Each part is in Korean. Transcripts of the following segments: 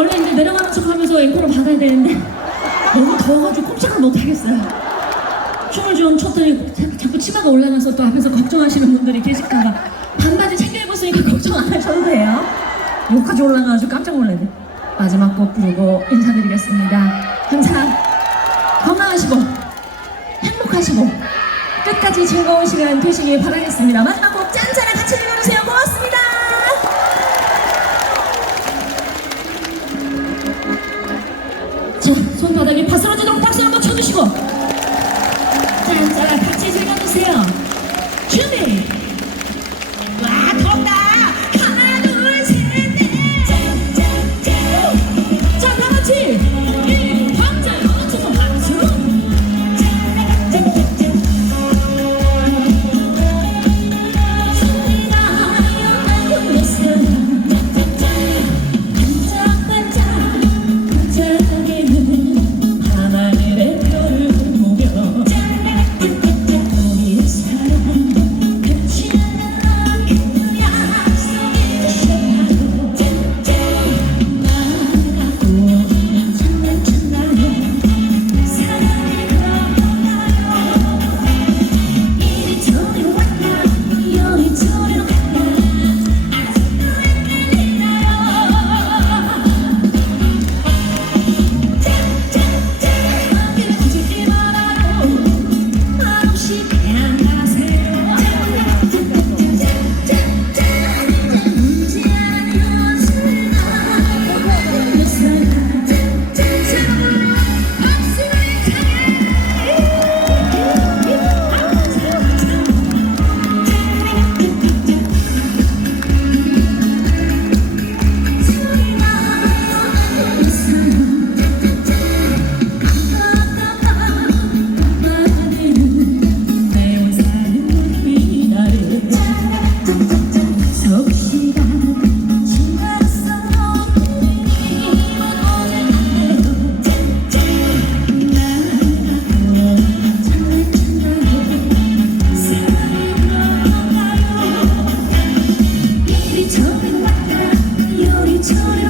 원래 이제 내려가는 척 하면서 앵콜을 받아야 되는데 너무 더워가지고 꼼짝을 못하겠어요. 춤을 좀 췄더니 자- 자꾸 치마가 올라가서 또 앞에서 걱정하시는 분들이 계실까봐 반바지 챙겨 입었으니까 걱정 안 하셔도 돼요. 여기까지 올라가가지고 깜짝 놀랐네. 마지막 곡 부르고 인사드리겠습니다. 항상 건강하시고 행복하시고 끝까지 즐거운 시간 되시길 바라겠습니다. 마지막 자, 손바닥이 바스러지도록 박수 한번 쳐주시고 짠짜라 같이 즐겨주세요. 준비 told you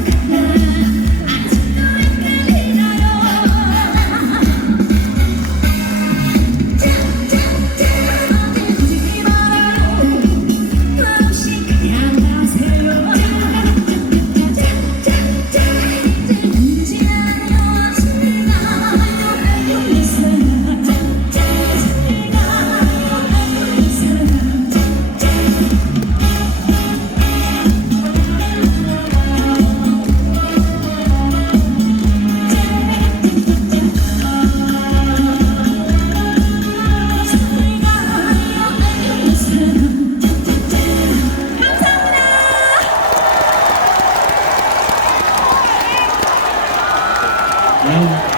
Amen.